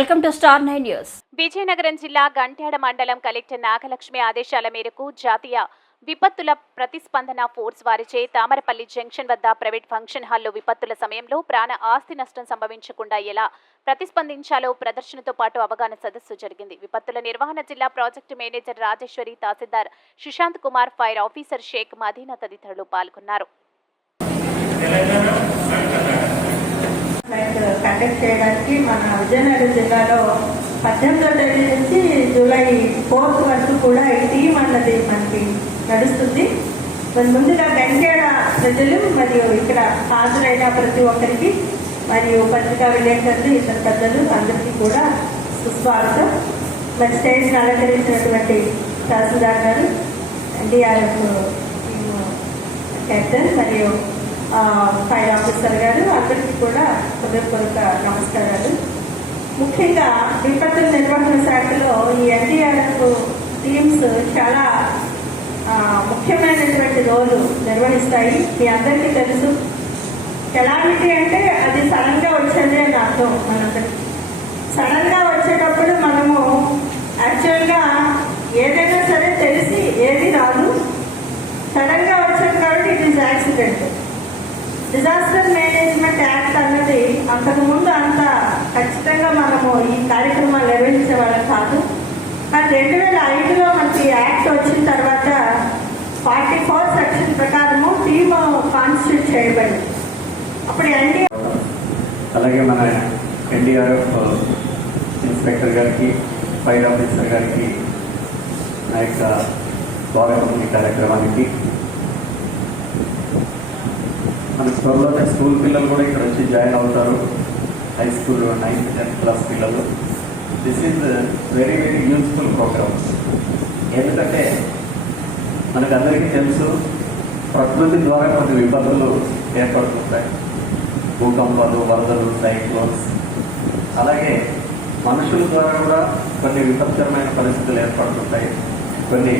Welcome to star nine news. Vizianagaram జిల్లా గంట్యాడ మండలం collector Nagalakshmi ఆదేశాల మేరకు జాతీయ విపత్తుల ప్రతిస్పందన ఫోర్స్ వారిచే తామరపల్లి జంక్షన్ వద్ద ప్రైవేట్ ఫంక్షన్ హాల్లో విపత్తుల సమయంలో ప్రాణ ఆస్తి నష్టం సంభవించకుండా ఎలా ప్రతిస్పందించాలో ప్రదర్శనతో పాటు అవగాహన సదస్సు జరిగింది. విపత్తుల నిర్వహణ జిల్లా ప్రాజెక్టు మేనేజర్ రాజేశ్వరి తహసీల్దార్ సుశాంత్ కుమార్ ఫైర్ ఆఫీసర్ షేక్ మదీనా తదితరులు పాల్గొన్నారు. కండక్ట్ చేయడానికి మన విజయనగరం జిల్లాలో పద్దెనిమిదో తేదీ నుంచి జూలై ఫోర్త్ వరకు కూడా ఈ టీం అన్నది మనకి నడుస్తుంది. మరి ముందుగా వెంకయ్య ప్రజలు మరియు ఇక్కడ హాజరైన ప్రతి ఒక్కరికి మరియు పత్రికా విలేకరులు ఇతర పెద్దలు అందరికీ కూడా సుస్వాగతం. మరి స్టేజ్ని అలంకరించినటువంటి తహసీల్దార్ గారు ఎన్డీఆర్ఎఫ్ కెప్టెన్ మరియు ఫైర్ ఆఫీసర్ గారు అందరికీ కూడా హృదయపూర్వక నమస్కారాలు. ముఖ్యంగా విపత్తుల నిర్వహణ శాఖలో ఈ ఎన్డీఆర్ఎఫ్ టీమ్స్ చాలా ముఖ్యమైనటువంటి రోలు నిర్వహిస్తాయి. మీ అందరికీ తెలుసు. కెలామిటీ అంటే అది సడన్గా వచ్చేది అని అర్థం మనందరికి. సడన్గా వచ్చేటప్పుడు మనము యాక్చువల్గా ఏదైనా సరే తెలిసి ఏది రాదు. సడన్గా వచ్చాం కాబట్టి it is accident. Disaster management act అన్నది అంతకుముందు అంత ఖచ్చితంగా మనము ఈ కార్యక్రమాలు నిర్వహించే వాళ్ళం కాదు. కానీ రెండు వేల ఐదులో మనకి యాక్ట్ వచ్చిన తర్వాత ఫార్టీ ఫోర్ సెక్షన్ ప్రకారము టీమ్ కాన్స్టిట్యూట్ చేయబడింది. అప్పుడు ఎన్డీ అలాగే మన ఎన్డీఆర్ఎఫ్ ఇన్స్పెక్టర్ గారికి ఫైర్ ఆఫీసర్ గారికి నా యొక్క స్వాగతం ఈ కార్యక్రమానికి. మన త్వరలోనే స్కూల్ పిల్లలు కూడా ఇక్కడ వచ్చి జాయిన్ అవుతారు. High school ninth tenth class పిల్లలు. This is very very useful programme ఎందుకంటే మనకందరికీ తెలుసు ప్రకృతి ద్వారా కొన్ని విపత్తులు ఏర్పడుతుంటాయి. భూకంపాలు వరదలు సైక్లోన్స్. అలాగే మనుషుల ద్వారా కూడా కొన్ని విపత్కరమైన పరిస్థితులు ఏర్పడుతుంటాయి. కొన్ని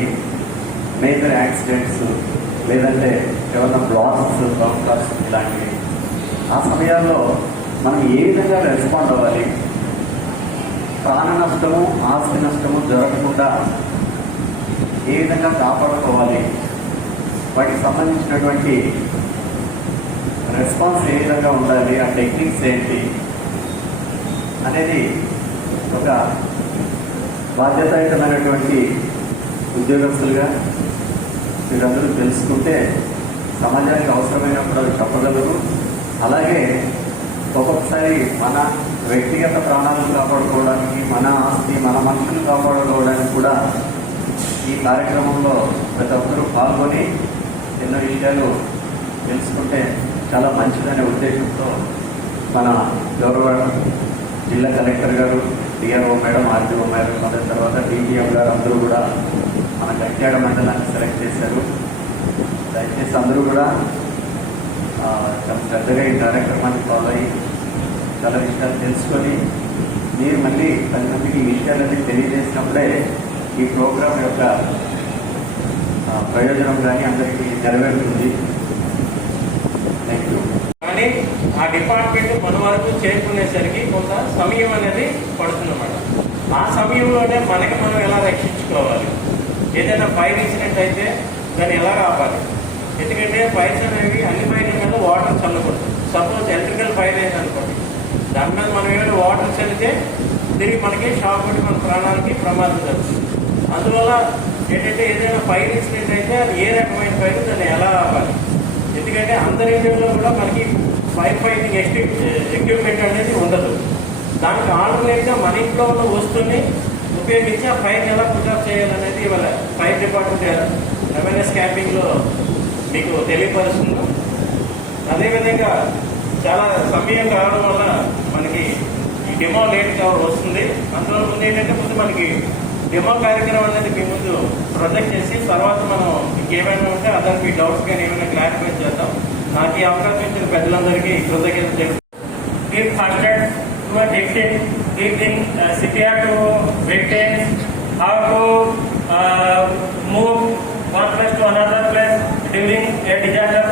మేజర్ యాక్సిడెంట్స్ లేదంటే ఏమన్నా బ్లాక్స్ బ్లాక్స్ ఇలాంటివి. ఆ సమయాల్లో మనం ఏ విధంగా రెస్పాండ్ అవ్వాలి? ప్రాణ నష్టము ఆస్తి నష్టము జరగకుండా ఏ విధంగా కాపాడుకోవాలి? వాటికి సంబంధించినటువంటి రెస్పాన్స్ ఏ విధంగా ఉండాలి? ఆ టెక్నిక్స్ ఏంటి? అనేది ఒక బాధ్యతాయుతమైనటువంటి ఉద్యోగస్తులుగా మీరందరూ తెలుసుకుంటే సమాజానికి అవసరమైనప్పుడు అవి చెప్పగలరు అలాగే ఒక్కొక్కసారి మన వ్యక్తిగత ప్రాణాలను కాపాడుకోవడానికి మన ఆస్తి మన మనుషులు కాపాడుకోవడానికి కూడా ఈ కార్యక్రమంలో ప్రతి ఒక్కరూ పాల్గొని ఎన్నో విషయాలు తెలుసుకుంటే చాలా మంచిదనే ఉద్దేశంతో మన గౌరవ జిల్లా కలెక్టర్ గారు డిఆర్ఓ మేడం ఆర్డీఓ మేడం మొదటి తర్వాత డిపిఎం గారు అందరూ కూడా మన గట్యాడ మండలాన్ని సెలెక్ట్ చేశారు. దయచేసి అందరూ కూడా చాలా శ్రద్ధగా ఈ కార్యక్రమాన్ని ఫాలో అయ్యి చాలా విషయాలు తెలుసుకొని మీరు మళ్ళీ పది మందికి ఈ విషయాలన్నీ తెలియజేసినప్పుడే ఈ ప్రోగ్రాం యొక్క ప్రయోజనం కానీ అందరికీ నెరవేరుతుంది. థ్యాంక్ యూ కానీ ఆ డిపార్ట్మెంట్ మన వరకు చేరుకునేసరికి కొంత సమయం అనేది పడుతుందన్నమాట ఆ సమయంలోనే మనకి మనం ఎలా రక్షించుకోవాలి? ఏదైనా ఫైర్ ఇన్సిడెంట్ అయితే దాన్ని ఎలా ఆపాలి ఎందుకంటే ఫైర్స్ అనేవి అన్ని ఫైర్ల మీద వాటర్ చల్లకూడదు. సపోజ్ ఎలక్ట్రికల్ ఫైర్ అయింది అనుకోండి. దాని మీద మనం ఏమైనా వాటర్ చల్లితే తిరిగి మనకి షాక్ కొట్టి మన ప్రాణానికి ప్రమాదం జరుగుతుంది. అందువల్ల ఏంటంటే ఏదైనా ఫైర్ ఇన్సిడెంట్ అయితే అది ఏ రకమైన ఫైర్ దాన్ని ఎలా ఆపాలి ఎందుకంటే అందరి ఏరియాలో కూడా మనకి ఫైర్ ఫైటింగ్ ఎక్విప్మెంట్ అనేది ఉండదు. దానికి ఆల్టర్నేట్గా మన ఇంట్లో ఉన్న వస్తువుని ఉపయోగించి ఆ ఫైర్ ఎలా పుట్అప్ చేయాలనేది ఇవాళ ఫైర్ డిపార్ట్మెంట్ అవేర్నెస్ క్యాంపింగ్లో మీకు తెలియపరుస్తున్నాం అదేవిధంగా చాలా సమయం కావడం వల్ల మనకి ఈ డెమో లేట్గా వస్తుంది. అందులో ముందు ఏంటంటే ముందు మనకి డెమో కార్యక్రమం అనేది మీ ముందు ప్రొజెక్ట్ చేసి తర్వాత మనం ఇంకేమైనా ఉంటే అందరికి మీ డౌట్స్ కానీ ఏమైనా క్లారిఫై చేద్దాం. నాకు ఈ అవకాశం ఇచ్చిన పెద్దలందరికీ కృతజ్ఞత తెలుసు ఫస్ట్ तुम्हें देखते एक दिन सीखिया तो देखते आपको move one plus two another plus during a designer